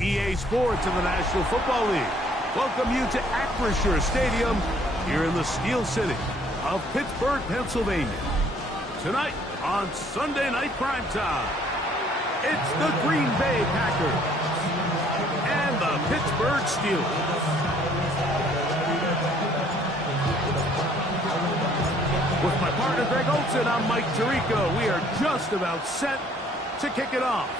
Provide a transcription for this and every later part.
EA Sports and the National Football League welcome you to Acrisure Stadium here in the Steel City of Pittsburgh, Pennsylvania. Tonight on Sunday Night Primetime, it's the Green Bay Packers and the Pittsburgh Steelers. With my partner Greg Olson, I'm Mike Tirico. We are just about set to kick it off.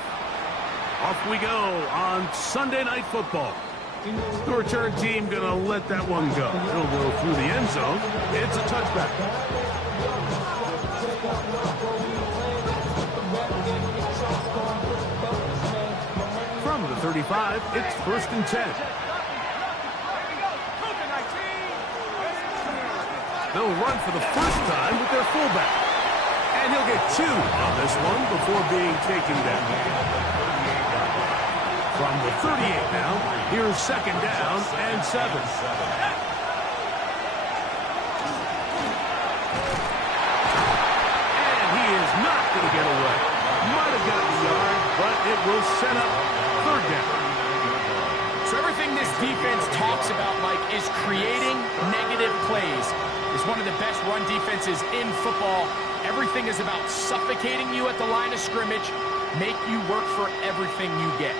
Off we go on Sunday Night Football. The return team going to let that one go. It'll go through the end zone. It's a touchback. From the 35, it's 1st and 10. They'll run for the first time with their fullback. And he'll get 2 on this one before being taken down. From the 38 now, here's 2nd down and 7. And he is not going to get away. Might have gotten a yard, but it will set up third down. So everything this defense talks about, Mike, is creating negative plays. It's one of the best run defenses in football. Everything is about suffocating you at the line of scrimmage, make you work for everything you get.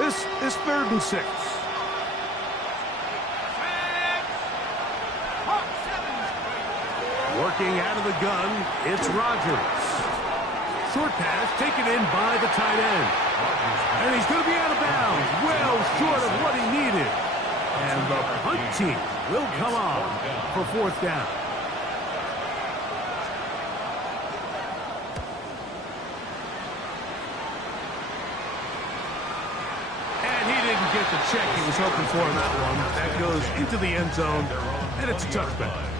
This is 3rd and 6. Working out of the gun, it's Rodgers. Short pass taken in by the tight end. And he's going to be out of bounds, well short of what he needed. And the punt team will come on for 4th down. And he didn't get the check he was hoping for in that one. That goes into the end zone, and it's a touchback.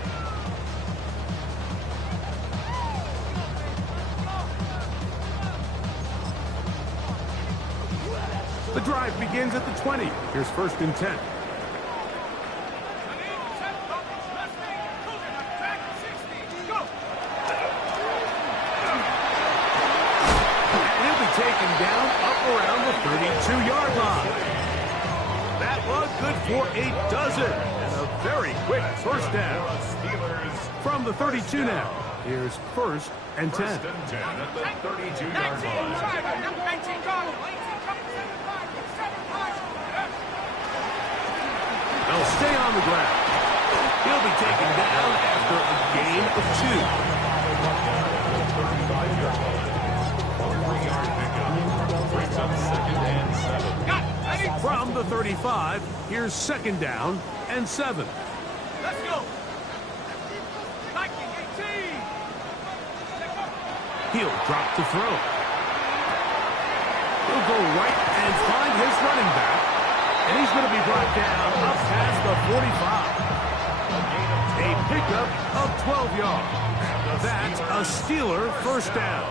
The drive begins at the 20. Here's 1st and 10. And he'll be taken down up around the 32-yard line. That was good for a dozen. And a very quick 1st down. From the 32 now. Here's 1st and 10. 1st and 10 at the 32-yard line. They'll stay on the ground. He'll be taken down after a gain of 2. From the 35, here's 2nd down and 7. Let's go. He'll drop to throw. He'll go right and find his running back. And he's going to be brought down up past the 45. A pickup of 12 yards. That's a Steeler 1st down.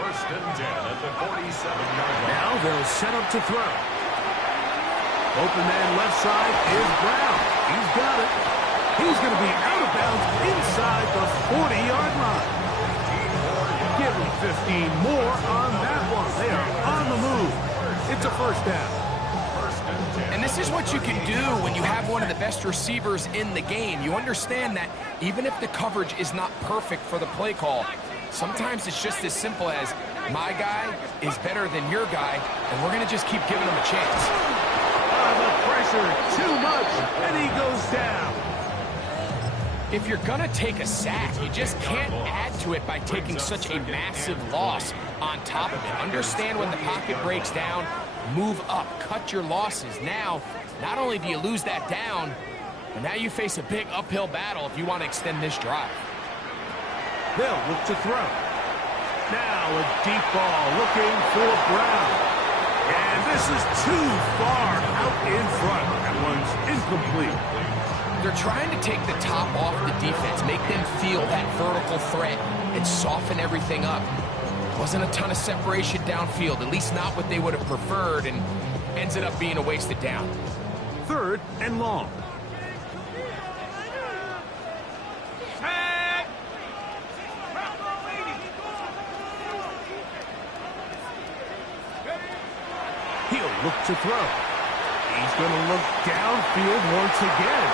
1st and 10 at the 47-yard line. Now they'll set up to throw. Open man left side is Brown. He's got it. He's going to be out of bounds inside the 40-yard line. Give him 15 more on that one. They are on the move. It's a 1st down. And this is what you can do when you have one of the best receivers in the game. You understand that even if the coverage is not perfect for the play call, sometimes it's just as simple as my guy is better than your guy, and we're going to just keep giving him a chance. The pressure, too much, and he goes down. If you're going to take a sack, you just can't add to it by taking such a massive loss on top of it. Understand when the pocket breaks down, move up, cut your losses. Now, not only do you lose that down, but now you face a big uphill battle if you want to extend this drive. They'll look to throw. Now a deep ball looking for Brown. And this is too far out in front. That one's incomplete. They're trying to take the top off the defense, make them feel that vertical threat, and soften everything up. Wasn't a ton of separation downfield, at least not what they would have preferred, and ends it up being a wasted down. 3rd and long. He'll look to throw. He's going to look downfield once again.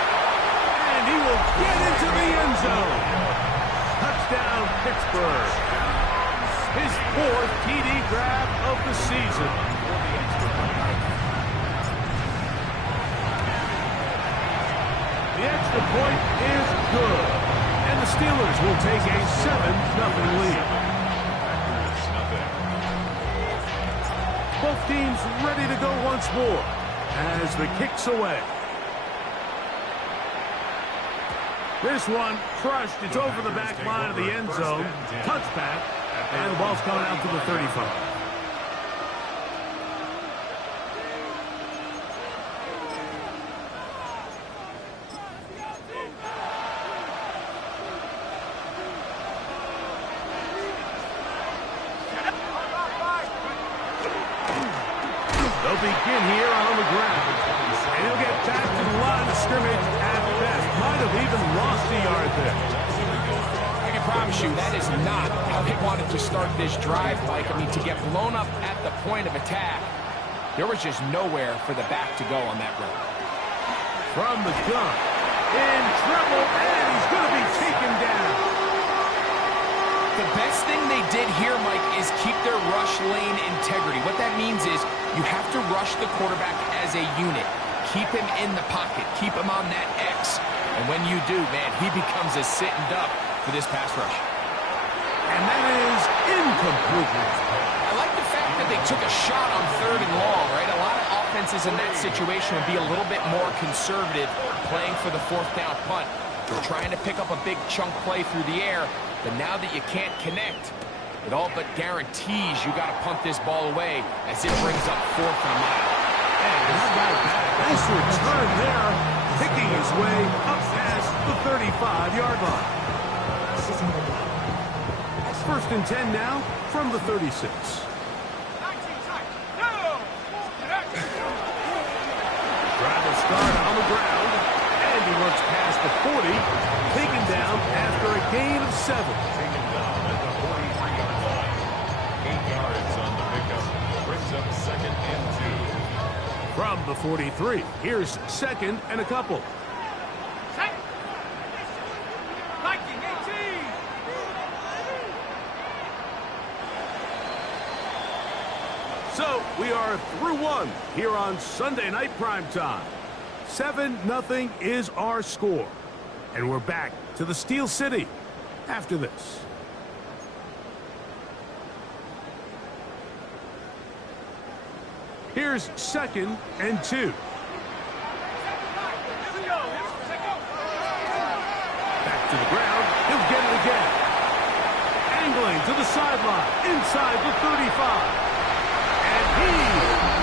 And he will get into the end zone. Touchdown, Pittsburgh. His 4th TD grab of the season. The extra point is good. And the Steelers will take a 7-0 lead. Both teams ready to go once more as the kick's away. This one crushed. It's over the back line of the end zone. Touchback. And the ball's coming out to the 35. They'll begin here on the ground. And he'll get back to the line of scrimmage at best. Might have even lost a yard there. I can promise you that is not how they wanted to start this drive, Mike. I mean, to get blown up at the point of attack, there was just nowhere for the back to go on that run. From the gun, in trouble, and he's going to be taken down. The best thing they did here, Mike, is keep their rush lane integrity. What that means is you have to rush the quarterback as a unit. Keep him in the pocket. Keep him on that X. And when you do, man, he becomes a sitting duck for this pass rush. And that is incomplete. I like the fact that they took a shot on 3rd and long, right? A lot of offenses in that situation would be a little bit more conservative playing for the 4th down punt. They're trying to pick up a big chunk play through the air, but now that you can't connect, it all but guarantees you got to punt this ball away as it brings up 4th and a mile. Nice return there, picking his way up past the 35-yard line. 1st and 10 now from the 36. Travis start on the ground, and he works past the 40, taken down after a gain of 7. Taken down at the 43-yard line. 8 yards on the pickup. Brings up 2nd and 2. From the 43, here's 2nd and a couple. So we are through one here on Sunday Night Primetime. 7-0 is our score. And we're back to the Steel City after this. Here's 2nd and 2. Back to the ground. He'll get it again. Angling to the sideline. Inside the 35. And he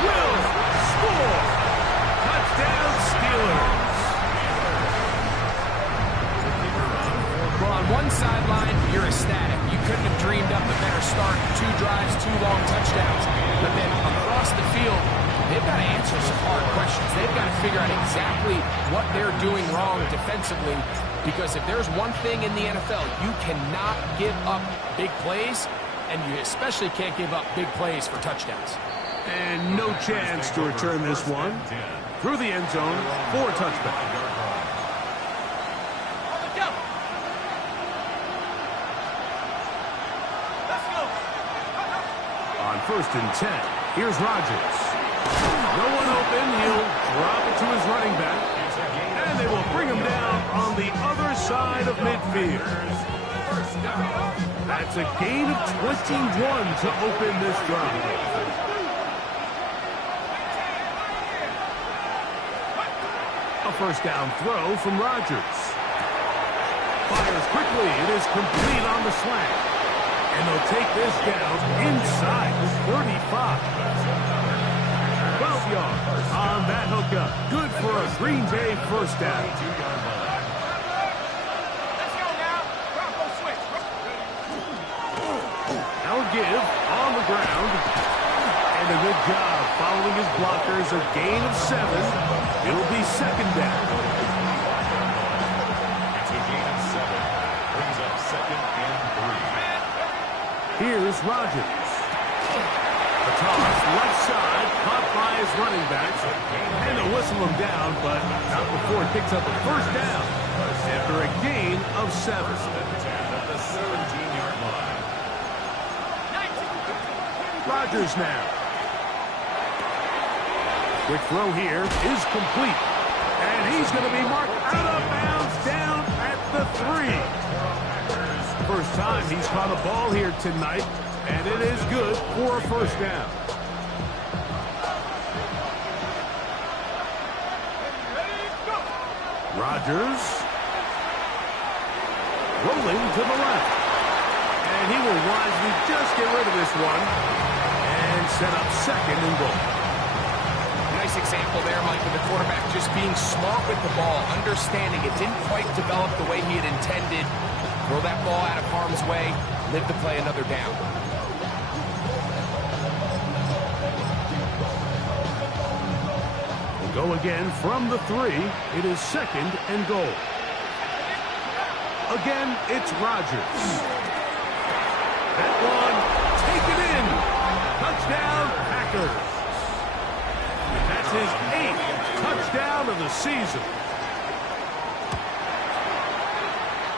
will score. Touchdown, Steelers. Well, on one sideline, you're ecstatic. You couldn't have dreamed up a better start. 2 drives, 2 long touchdowns. But then across the field, they've got to answer some hard questions. They've got to figure out exactly what they're doing wrong defensively. Because if there's one thing in the NFL, you cannot give up big plays, and you especially can't give up big plays for touchdowns. And no chance to return this one. Through the end zone for a touchback. On 1st and 10, here's Rodgers. No one open. He'll drop it to his running back. And they will bring him down on the other side of midfield. That's a gain of 21 to open this drive. A 1st down throw from Rodgers. Fires quickly. It is complete on the slant. And they'll take this down inside the 35. 12 yards on that hookup. Good for a Green Bay 1st down. Now a give on the ground. And a good job following his blockers. A gain of 7. It'll be 2nd down. It's a gain of 7. Brings up 2nd and 3. Here's Rodgers. The toss, left side, caught by his running backs. And they'll whistle him down, but not before it picks up a 1st down after a gain of 7. At the 17-yard line. Rodgers now. Quick throw here is complete. And he's going to be marked out of bounds down at the 3. First time he's caught a ball here tonight, and it is good for a 1st down. Rodgers rolling to the left. And he will wisely just get rid of this one and set up 2nd and goal. Nice example there, Mike, of the quarterback just being smart with the ball, understanding it didn't quite develop the way he had intended. Throw that ball out of harm's way, live to play another down. We'll go again from the 3. It is 2nd and goal. Again, it's Rodgers. That one taken in. Touchdown, Packers. That's his 8th touchdown of the season.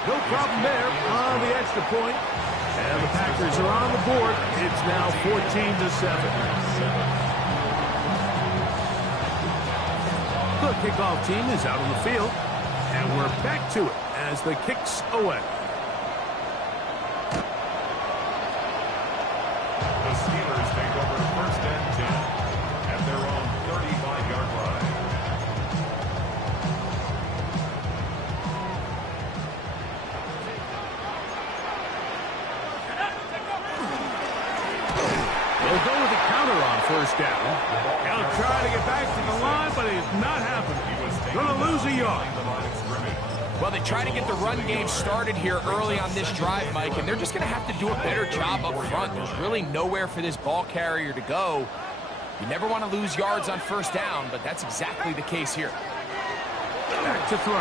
No problem there on the extra point. And the Packers are on the board. It's now 14-7. The kickoff team is out on the field. And we're back to it as the kick's away. The Steelers take over 1st and 10 at their own 35-yard line. They'll go with the counter on 1st down. He'll try to get back to the line, but it's not happening. Going to lose a yard. Well, they try to get the run game started here early on this drive, Mike, and they're just going to have to do a better job up front. There's really nowhere for this ball carrier to go. You never want to lose yards on 1st down, but that's exactly the case here. Back to throw.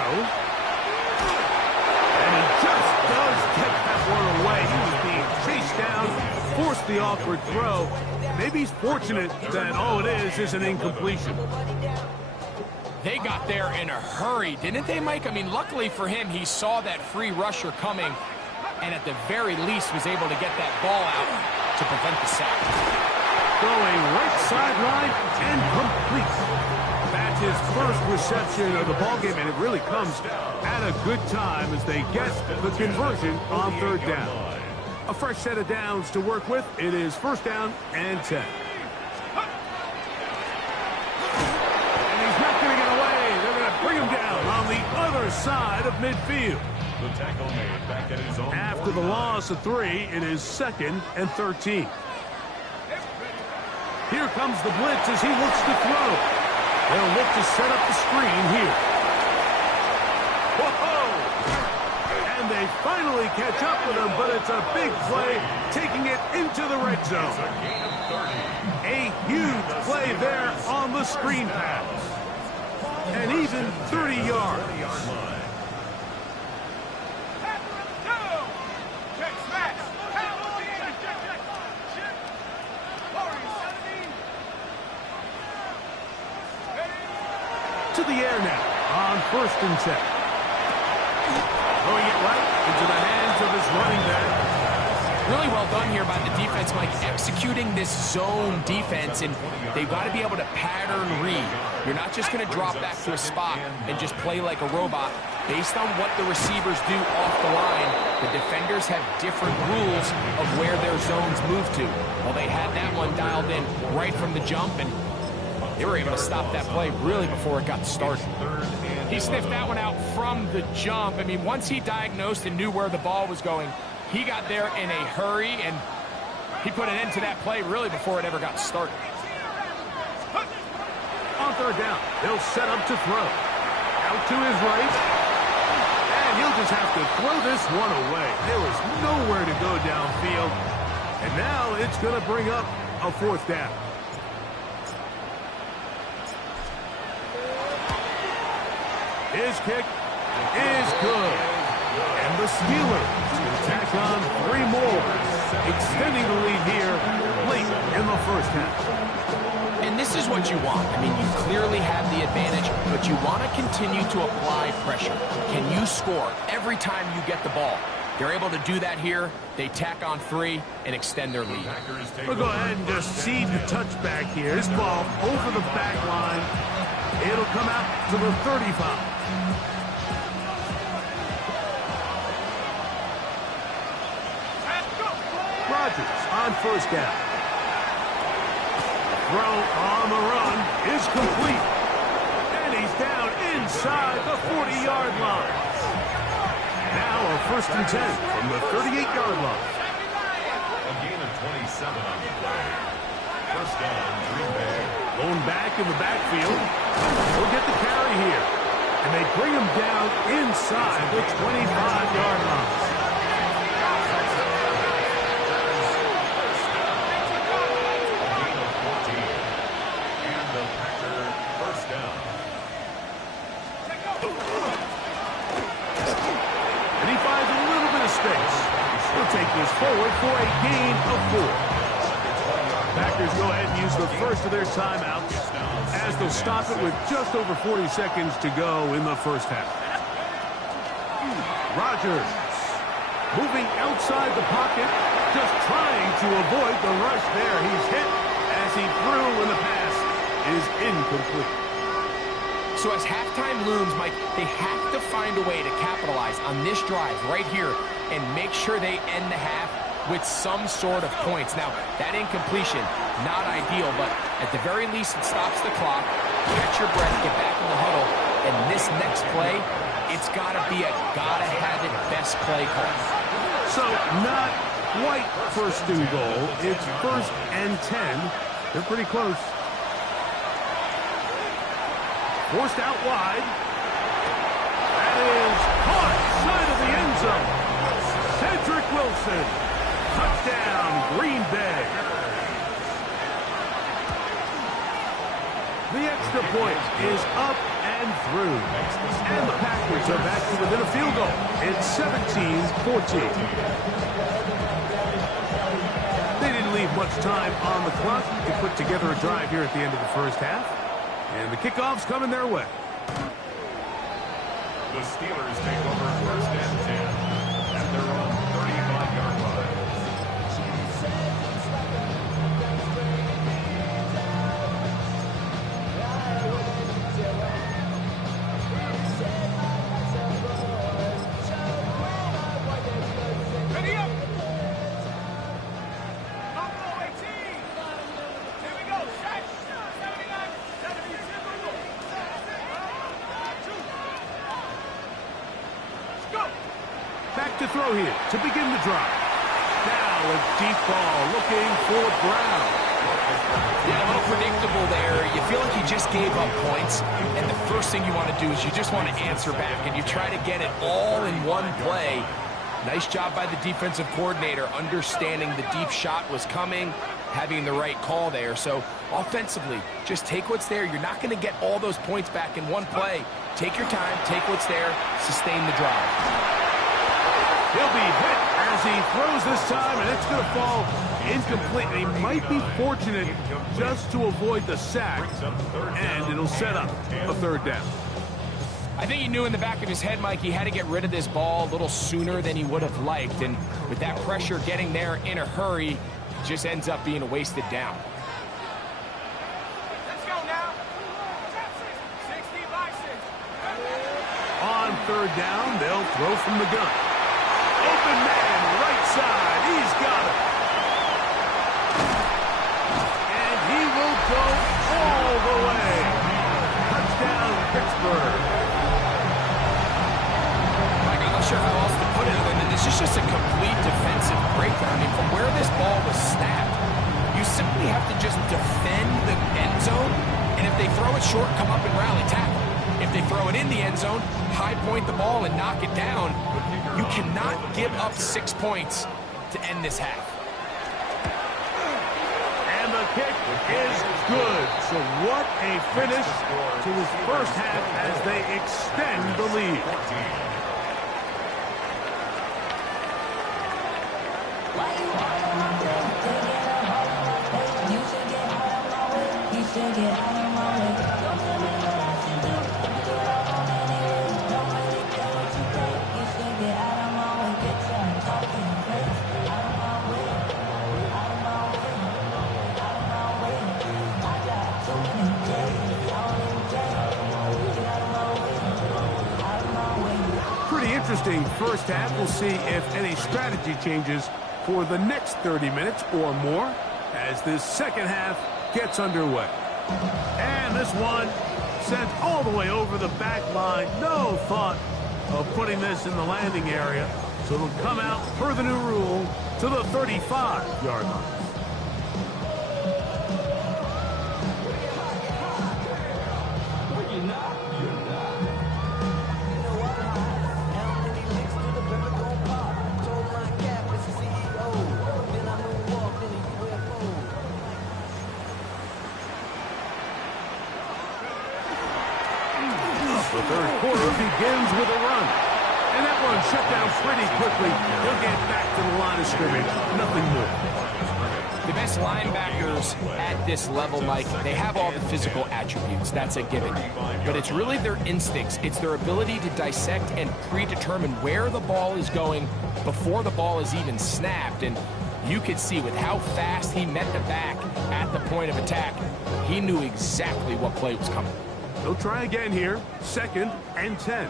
And he just does take that one away. He was being chased down, forced the awkward throw. Maybe he's fortunate that all it is an incompletion. They got there in a hurry, didn't they, Mike? I mean, luckily for him, he saw that free rusher coming and at the very least was able to get that ball out to prevent the sack. Going right sideline and complete. That's his first reception of the ballgame, and it really comes at a good time as they get the conversion on 3rd down. A fresh set of downs to work with. It is 1st down and 10. Bring him down on the other side of midfield. The tackle made back at his own. After the loss of 3, it is 2nd and 13. Here comes the blitz as he looks to throw. They'll look to set up the screen here. Whoa! And they finally catch up with him, but it's a big play, taking it into the red zone. A huge play there on the screen pass. And even 30 yards. To the air now on 1st and 10. Throwing it right into the hands of his running back. Really well done here by the defense, Mike, executing this zone defense, and they've got to be able to pattern read. You're not just going to drop back to a spot and just play like a robot. Based on what the receivers do off the line, the defenders have different rules of where their zones move to. Well, they had that one dialed in right from the jump, and they were able to stop that play really before it got started. He sniffed that one out from the jump. I mean, once he diagnosed and knew where the ball was going, he got there in a hurry, and he put an end to that play really before it ever got started. On 3rd down, he'll set up to throw. Out to his right. And he'll just have to throw this one away. There was nowhere to go downfield. And now it's going to bring up a 4th down. His kick is good. And the Steelers tack on 3 more, extending the lead here late in the 1st half. And this is what you want. I mean, you clearly have the advantage, but you want to continue to apply pressure. Can you score every time you get the ball? They're able to do that here. They tack on 3 and extend their lead. We'll go ahead and just cede the touchback here. This ball over the back line. It'll come out to the 35. Rodgers on 1st down. Throw on the run is complete. And he's down inside the 40-yard line. Now a 1st and 10 from the 38-yard line. A gain of 27 on the play. 1st down, Green Bay. Going back in the backfield. He'll get the carry here. And they bring him down inside the 25-yard line. And he finds space. He'll take this forward for a gain of 4. Packers go ahead and use the first of their timeouts as they'll stop it with just over 40 seconds to go in the first half. Rodgers moving outside the pocket, just trying to avoid the rush there. He's hit as he threw when the pass is incomplete. So as halftime looms, Mike, they have to find a way to capitalize on this drive right here and make sure they end the half with some sort of points. Now, that incompletion, not ideal, but at the very least it stops the clock. Catch your breath, get back in the huddle, and this next play, it's got to be a gotta-have-it best play call. So, not quite first and goal. It's 1st and 10. They're pretty close. Forced out wide. That is caught side of the end zone. Cedric Wilson. Touchdown, Green Bay. The extra point is up and through. And the Packers are back to within a field goal. It's 17-14. They didn't leave much time on the clock to put together a drive here at the end of the first half. And the kickoff's coming their way. The Steelers take over 1st and 10 at their own 35-yard line. Back to throw here to begin the drive. Now a deep ball looking for Brown. Yeah, a little predictable there. You feel like you just gave up points, and the first thing you want to do is you just want to answer back, and you try to get it all in one play. Nice job by the defensive coordinator, understanding the deep shot was coming, having the right call there. So offensively, just take what's there. You're not going to get all those points back in one play. Take your time, take what's there, sustain the drive. He'll be hit as he throws this time, and it's going to fall incomplete. He might be fortunate just to avoid the sack, and it'll set up a 3rd down. I think he knew in the back of his head, Mike, he had to get rid of this ball a little sooner than he would have liked, and with that pressure getting there in a hurry, it just ends up being a wasted down. Let's go now. 60 by 6. On 3rd down, they'll throw from the gun. Open man, right side. He's got it. And he will go all the way. Touchdown, Pittsburgh. Mike, I'm not sure how else to put it other than this is just a complete defensive breakdown. I mean, from where this ball was snapped, you simply have to just defend the end zone, and if they throw it short, come up and rally tackle. If they throw it in the end zone, high point the ball and knock it down. You cannot give up 6 points to end this half. And the kick is good. So what a finish to this first half as they extend the lead. Interesting first half. We'll see if any strategy changes for the next 30 minutes or more as this second half gets underway. And this one sent all the way over the back line. No thought of putting this in the landing area. So it'll come out per the new rule to the 35-yard line. The third quarter begins with a run. And that one shut down pretty quickly. He'll get back to the line of scrimmage. Nothing more. The best linebackers at this level, Mike, they have all the physical attributes. That's a given. But it's really their instincts. It's their ability to dissect and predetermine where the ball is going before the ball is even snapped. And you could see with how fast he met the back at the point of attack, he knew exactly what play was coming. He'll try again here. 2nd and 10.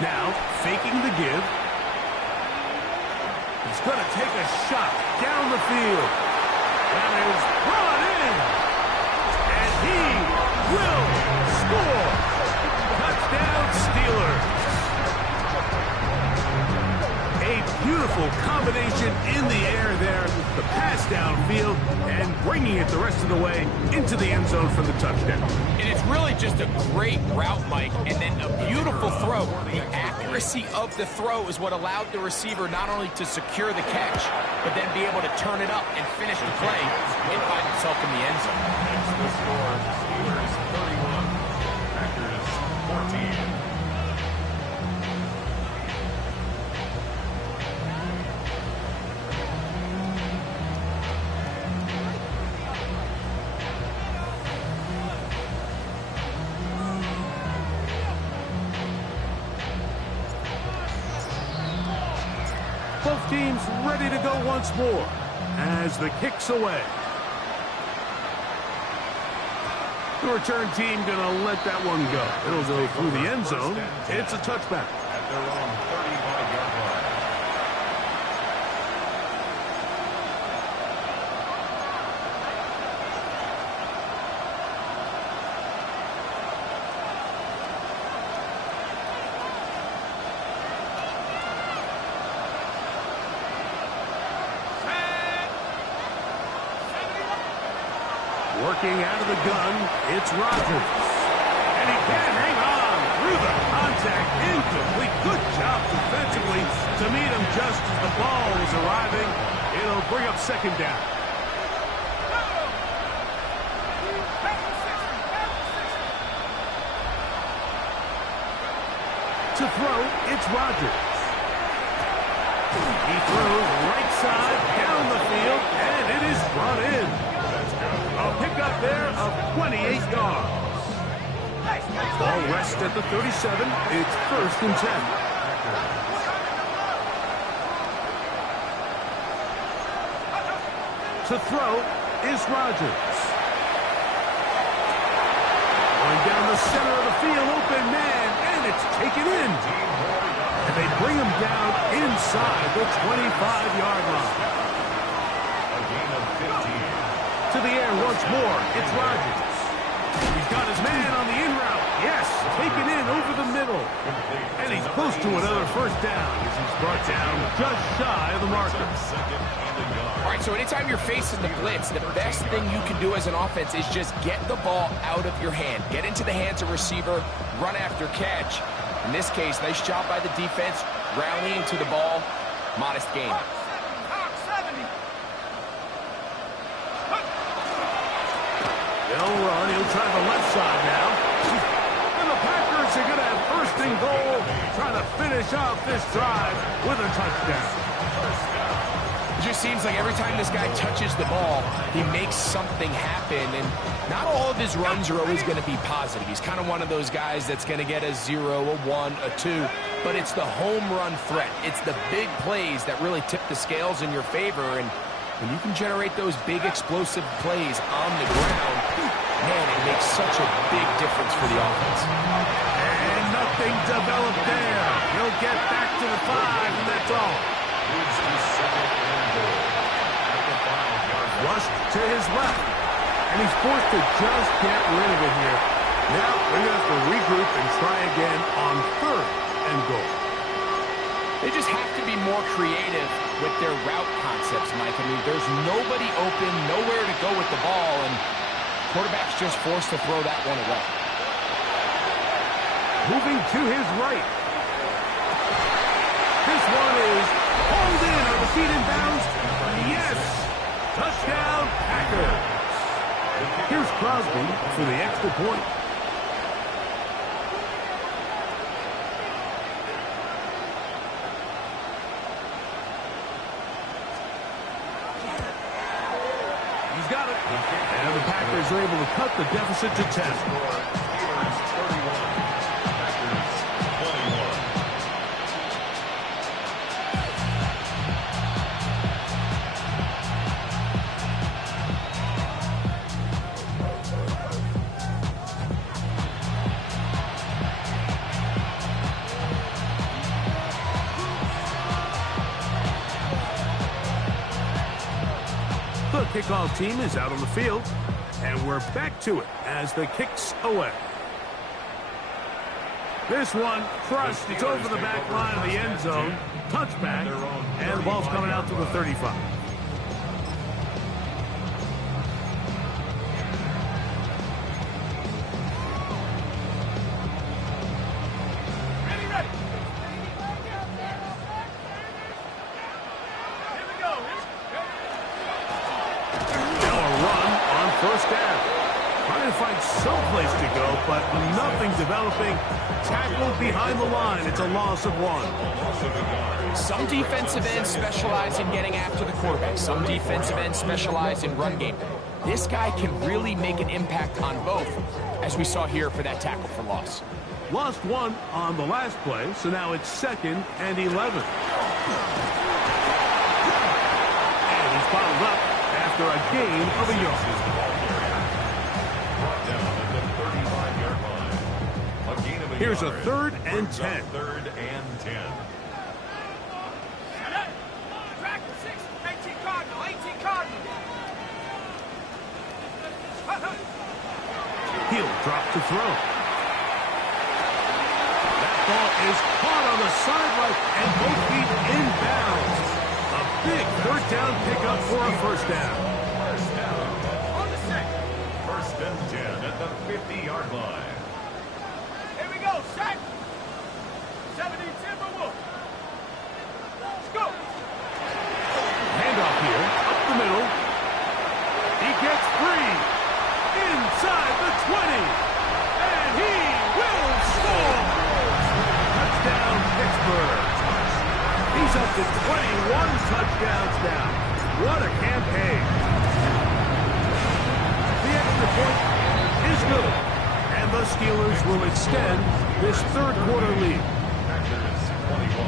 Now, faking the give. He's going to take a shot down the field. That is brought in. And he will score. Touchdown, Steelers. A beautiful combination in the air there. The pass downfield and bringing it the rest of the way into the end zone for the touchdown. And it's really just a great route, Mike, and then a beautiful throw. The accuracy of the throw is what allowed the receiver not only to secure the catch, but then be able to turn it up and finish the play and find himself in the end zone. It's the score, Steelers 31, Packers 14. Both teams ready to go once more as the kick's away. The return team going to let that one go. It'll go through the end zone. It's a touchback. At their own 35-yard line. Working out of the gun, it's Rodgers. And he can hang on through the contact. Incomplete. Good job defensively to meet him just as the ball was arriving. It'll bring up 2nd down. To throw, it's Rodgers. He throws right side down the field, and it is brought in. A pickup there of 28 yards. Ball rests at the 37. It's 1st and 10. To throw is Rodgers. Going down the center of the field, open man, and it's taken in. And they bring him down inside the 25-yard line. A gain of 15. To the air once more, it's Rodgers. He's got his man on the in route. Yes, taken in over the middle. And he's close to another 1st down as he's brought down just shy of the marker. All right, so anytime you're facing the blitz, the best thing you can do as an offense is just get the ball out of your hand. Get into the hands of receiver, run after catch. In this case, nice job by the defense, rallying to the ball. Modest gain. They'll run. He'll try the left side now. And the Packers are going to have 1st and goal, trying to finish off this drive with a touchdown. It just seems like every time this guy touches the ball, he makes something happen. And not all of his runs are always going to be positive. He's kind of one of those guys that's going to get a 0, a 1, a 2. But it's the home run threat. It's the big plays that really tip the scales in your favor. And when you can generate those big explosive plays on the ground, man, it makes such a big difference for the offense. And nothing developed there. He'll get back to the 5, and that's all. Rushed to his left, and he's forced to just get rid of it here. Now they're going to have to regroup and try again on 3rd and goal. They just have to be more creative with their route concepts, Mike. I mean, there's nobody open, nowhere to go with the ball, and quarterback's just forced to throw that one away. Moving to his right. This one is hauled in on the feet in bounds. Yes! Touchdown, Packers. Here's Crosby for the extra point. And the Packers are able to cut the deficit to 10. Steelers 31, Packers 21. The kickoff team is out on the field, and we're back to it as the kick's away. This one crushed. It's over the back line of the end zone. Touchback, and the ball's coming out to the 35. Someplace to go, but nothing developing. Tackled behind the line. It's a loss of 1. Some defensive ends specialize in getting after the quarterback. Some defensive ends specialize in run game. This guy can really make an impact on both, as we saw here for that tackle for loss. Lost 1 on the last play, so now it's 2nd and 11. And he's bottled up after a gain of a yard. Here's a 3rd and 10. 3rd and 10. Track 6, 18 Cardinal, 18 Cardinal. He'll drop to throw. That ball is caught on the sideline and both feet inbounds. A big 3rd down pickup for a 1st down. First down. On the 6. 1st and 10 at the 50-yard line. Go, set. 70 Timberwolves. Let's go. Handoff here, up the middle. He gets free. Inside the 20. And he will score. Touchdown, Pittsburgh. He's up to 21 touchdowns now. What a campaign. The extra point is good. And the Steelers will extend this 3rd quarter lead. Packers 21.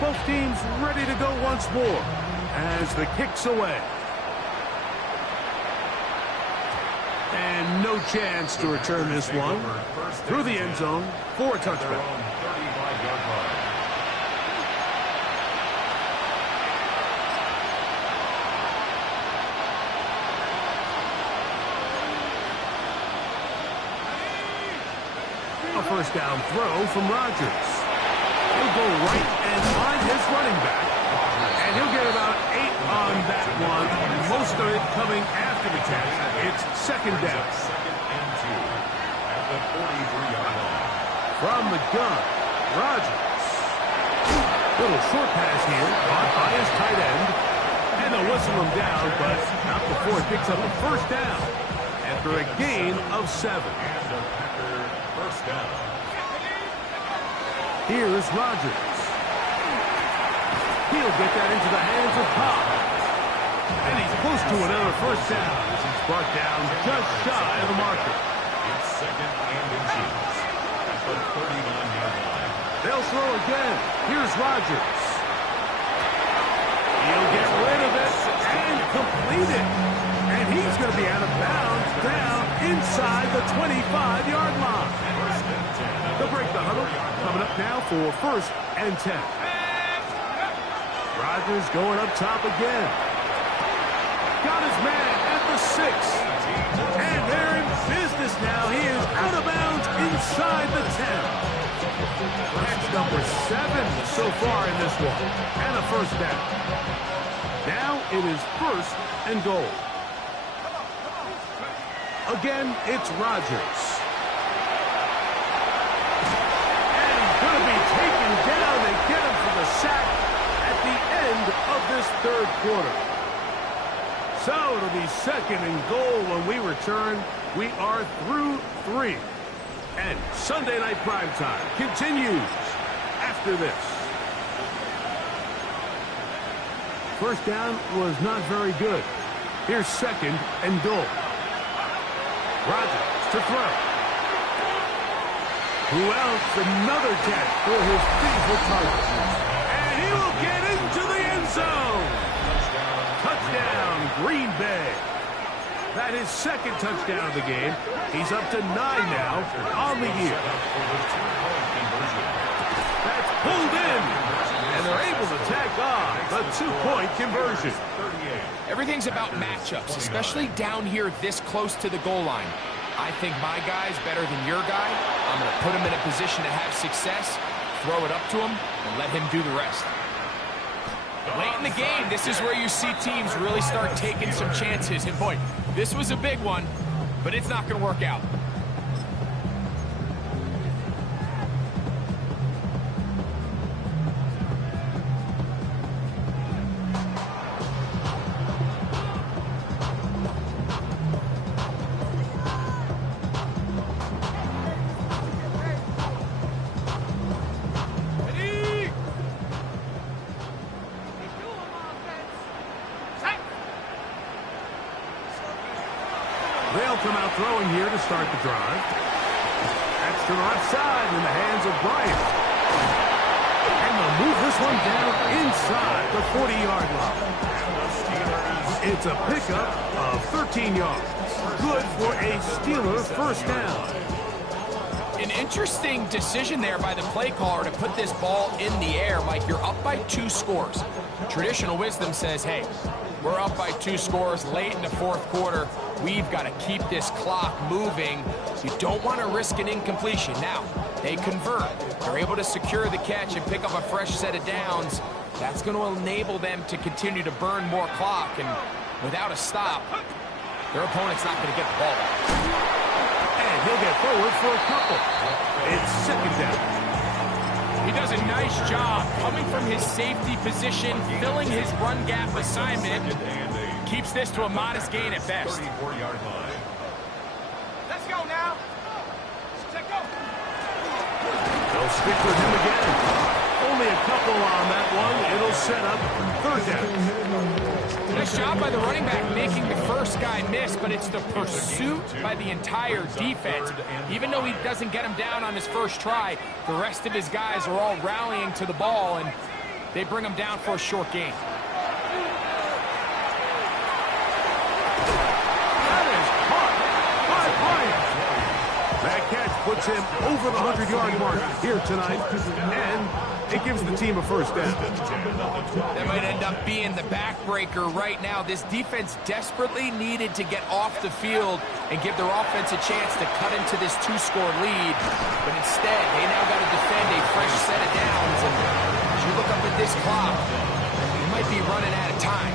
Both teams ready to go once more as the kick's away. And no chance to return this one through the end zone for a touchback. 35-yard line. A 1st down throw from Rodgers. He'll go right and find his running back. And he'll get about 8 on that one. Most of it coming after the catch. It's 2nd down. 2nd and 2 at the 43-yard line. From the gun, Rodgers. Little short pass here, caught by his tight end. And they'll whistle him down, but not before he picks up a 1st down after a gain of 7. And a Packer 1st down. Here's Rodgers. He'll get that into the hands of Cobb. And he's close to another 1st down as he's brought down just shy of the marker. It's 2nd and inches at the 39-yard line. They'll throw again. Here's Rodgers. He'll get rid of it and complete it. And he's going to be out of bounds down inside the 25-yard line. They'll break the huddle. Coming up now for 1st and 10. Rodgers going up top again. Got his man at the 6. And they're in business now. He is out of bounds inside the 10. That's number 7 so far in this one. And a 1st down. Now it is 1st and goal. Again, it's Rodgers. And going to be taken down and get him for the sack at the end of this 3rd quarter. So it'll be 2nd and goal when we return. We are through 3. And Sunday Night Primetime continues after this. first down was not very good. Here's second and goal. Rodgers to throw. Who else? Another catch for his favorite target. And he will get into the end zone. Touchdown, Green Bay. That is second touchdown of the game. He's up to 9 now on the year. That's pulled in. And they're able to tack on the 2-point conversion. Everything's about matchups, especially down here this close to the goal line. I think my guy's better than your guy. I'm going to put him in a position to have success, throw it up to him, and let him do the rest. Late in the game, this is where you see teams really start taking some chances. And boy, this was a big one, but it's not going to work out. They'll come out throwing here to start the drive. That's to the left side in the hands of Bryant. And they'll move this one down inside the 40-yard line. It's a pickup of 13 yards. Good for a Steeler first down. An interesting decision there by the play caller to put this ball in the air. Mike, you're up by 2 scores. Traditional wisdom says, hey, we're up by 2 scores late in the fourth quarter. We've got to keep this clock moving. You don't want to risk an incompletion. Now, they convert. They're able to secure the catch and pick up a fresh set of downs. That's going to enable them to continue to burn more clock. And without a stop, their opponent's not going to get the ball back. And he'll get forward for a couple. It's second down. He does a nice job coming from his safety position, filling his run gap assignment. Keeps this to a modest gain at best. 34-yard line. Let's go now. Let's go. They'll stick with him again. Only a couple on that one. It'll set up third down. Nice job by the running back making the first guy miss, but it's the pursuit by the entire defense. Even though he doesn't get him down on his first try, the rest of his guys are all rallying to the ball, and they bring him down for a short gain. That catch puts him over the 100-yard mark here tonight, and it gives the team a first down. That might end up being the backbreaker right now. This defense desperately needed to get off the field and give their offense a chance to cut into this 2-score lead, but instead, they now got to defend a fresh set of downs, and as you look up at this clock, they might be running out of time.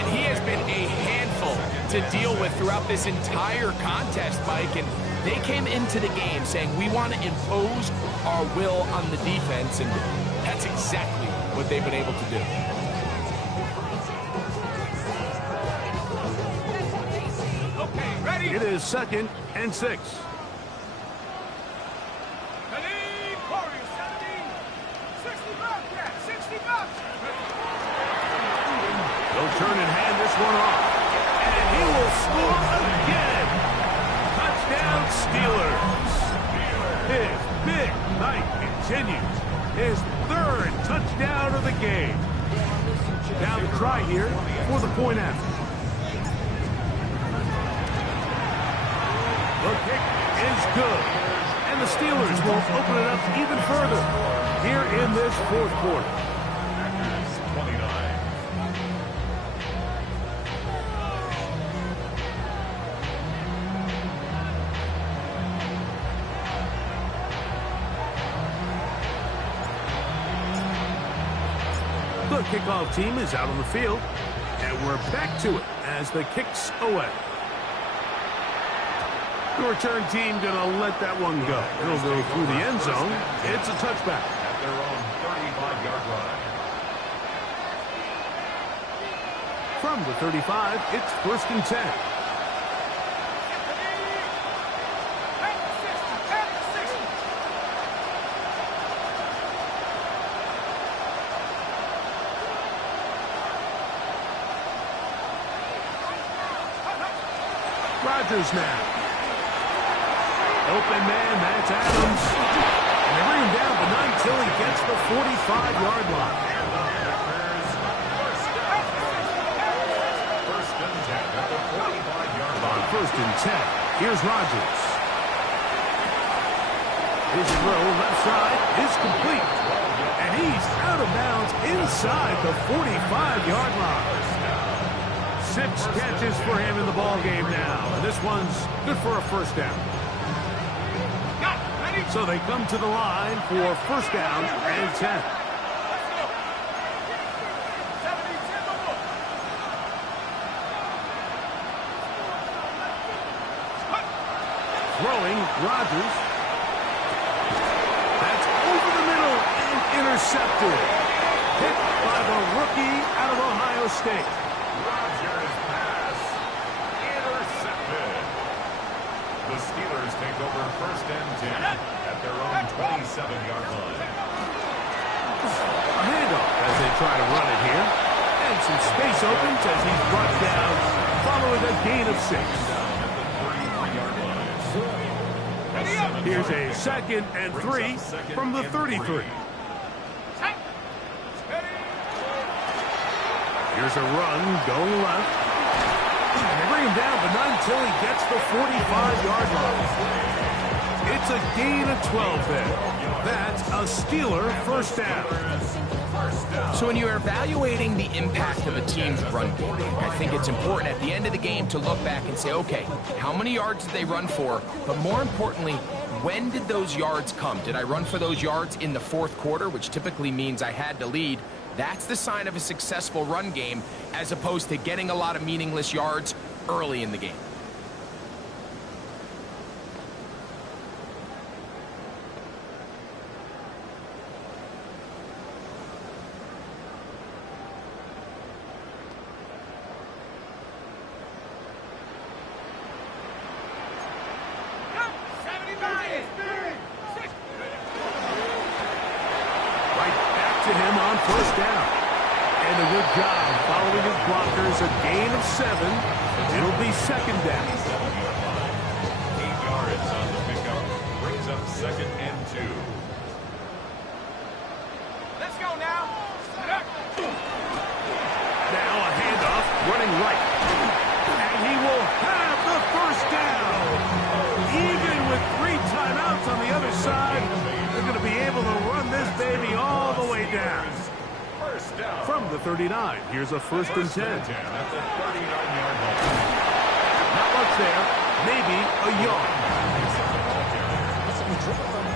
And he has been a handful to deal with throughout this entire contest, Mike, and they came into the game saying, we want to impose our will on the defense, and that's exactly what they've been able to do. Okay, ready? It is second and 6. Ready? Warriors, 70. 60 bucks, yeah, 60 bucks. They'll turn and hand this one off. And he will score again. Touchdown, Steelers. His big night continues. His 3rd touchdown of the game. Down to try here for the point after. The kick is good. And the Steelers will open it up even further here in this fourth quarter. 29. The kickoff team is out on the field, and we're back to it as the kick's away. The return team going to let that one go. It'll go through the end zone. It's a touchback. At their own 35-yard line. From the 35, it's 1st and 10. Rodgers now. Open man, that's Adams. And they bring him down, but not until he gets the 45-yard line. First and 10 at the 45-yard line. On first and 10, here's Rodgers. His throw left side is complete. And he's out of bounds inside the 45-yard line. 6 catches for him in the ball game now. And this one's good for a first down. So they come to the line for first down and 10. Throwing, Rodgers. That's over the middle and intercepted. Picked by the rookie out of Ohio State. Rodgers pass intercepted. The Steelers take over first and 10 at their own 27-yard line. A handoff as they try to run it here. And some space opens as he's brought down following a gain of 6. Here's a second and 3 from the 33. Here's a run going left. And they bring him down, but not until he gets the 45-yard line. It's a gain of 12 there. That's a Steeler first down. So when you're evaluating the impact of a team's run game, I think it's important at the end of the game to look back and say, okay, how many yards did they run for? But more importantly, when did those yards come? Did I run for those yards in the fourth quarter, which typically means I had to lead? That's the sign of a successful run game, as opposed to getting a lot of meaningless yards early in the game. To him on first down. And a good job following his blockers. A gain of 7. It'll be second down. 8 yards on the pickup. Brings up second and 2. Let's go now. Now a handoff running right. And he will have the first down. Even with 3 timeouts on the other side, they're going to be able to run this baby all the way down. First down. From the 39, here's a first and 10. At the 39-yard line. Not much there. Maybe a yard.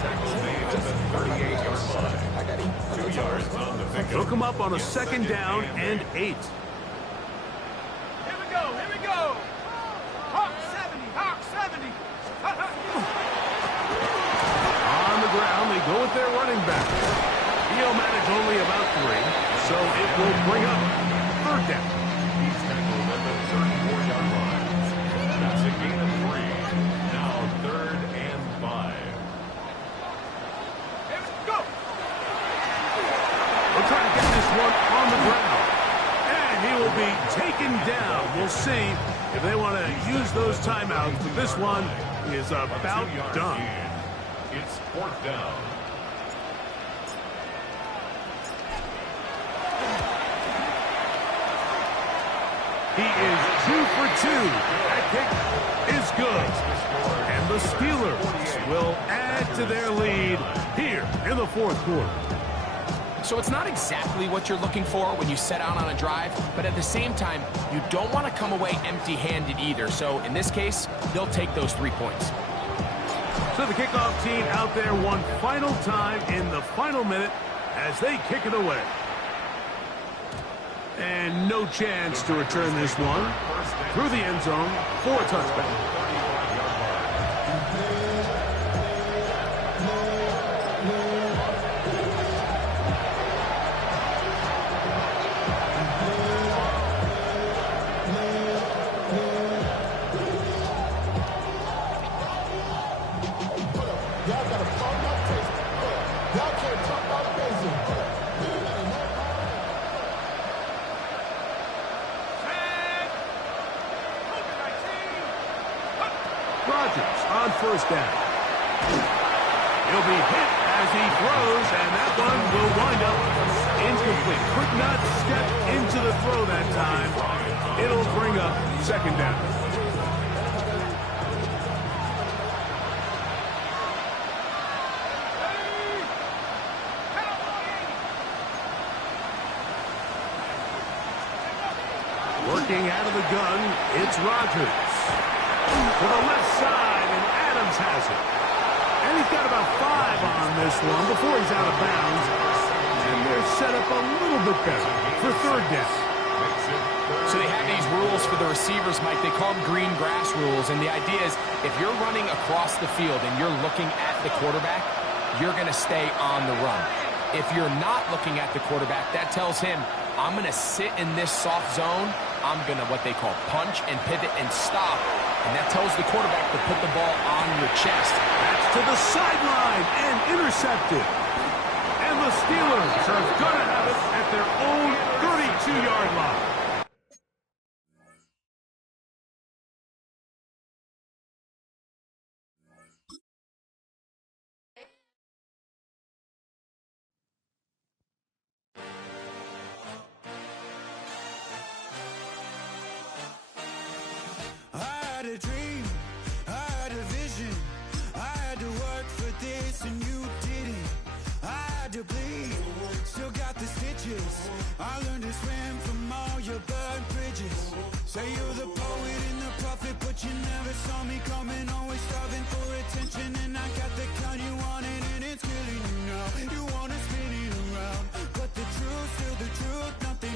Tackle made at the 38-yard line. 2 yards on the pickup. Hook him up on a second down and 8. Here we go. Here we go. Hawk 70. Hawk 70. On the ground, they go with their running back. He'll manage only about 3, so it will bring up third down. He's tackled at the 34-yard line. That's a gain of 3. Now third and 5. Here we go. We'll try to get this one on the ground. And he will be taken down. We'll see if they want to use those timeouts, but this one is about done. It's fourth down. He is 2 for 2. That kick is good. And the Steelers will add to their lead here in the fourth quarter. So it's not exactly what you're looking for when you set out on a drive, but at the same time, you don't want to come away empty-handed either. So in this case, they'll take those 3 points. So the kickoff team out there one final time in the final minute as they kick it away. And no chance to return this one through the end zone for a touchback. first down. He'll be hit as he throws, and that one will wind up incomplete. Could not step into the throw that time. It'll bring up second down. Working out of the gun, it's Rodgers. To the left side, and Adams has it. And he's got about 5 on this one before he's out of bounds. And they're set up a little bit better for third down. So they have these rules for the receivers, Mike. They call them green grass rules. And the idea is if you're running across the field and you're looking at the quarterback, you're going to stay on the run. If you're not looking at the quarterback, that tells him, I'm going to sit in this soft zone. I'm going to what they call punch and pivot and stop. And that tells the quarterback to put the ball on your chest. That's to the sideline and intercepted. And the Steelers are going to have it at their own 32-yard line. Dream, I had a vision, I had to work for this and you didn't. I had to bleed, still got the stitches. I learned to swim from all your burnt bridges. Say you're the poet and the prophet, but you never saw me coming. Always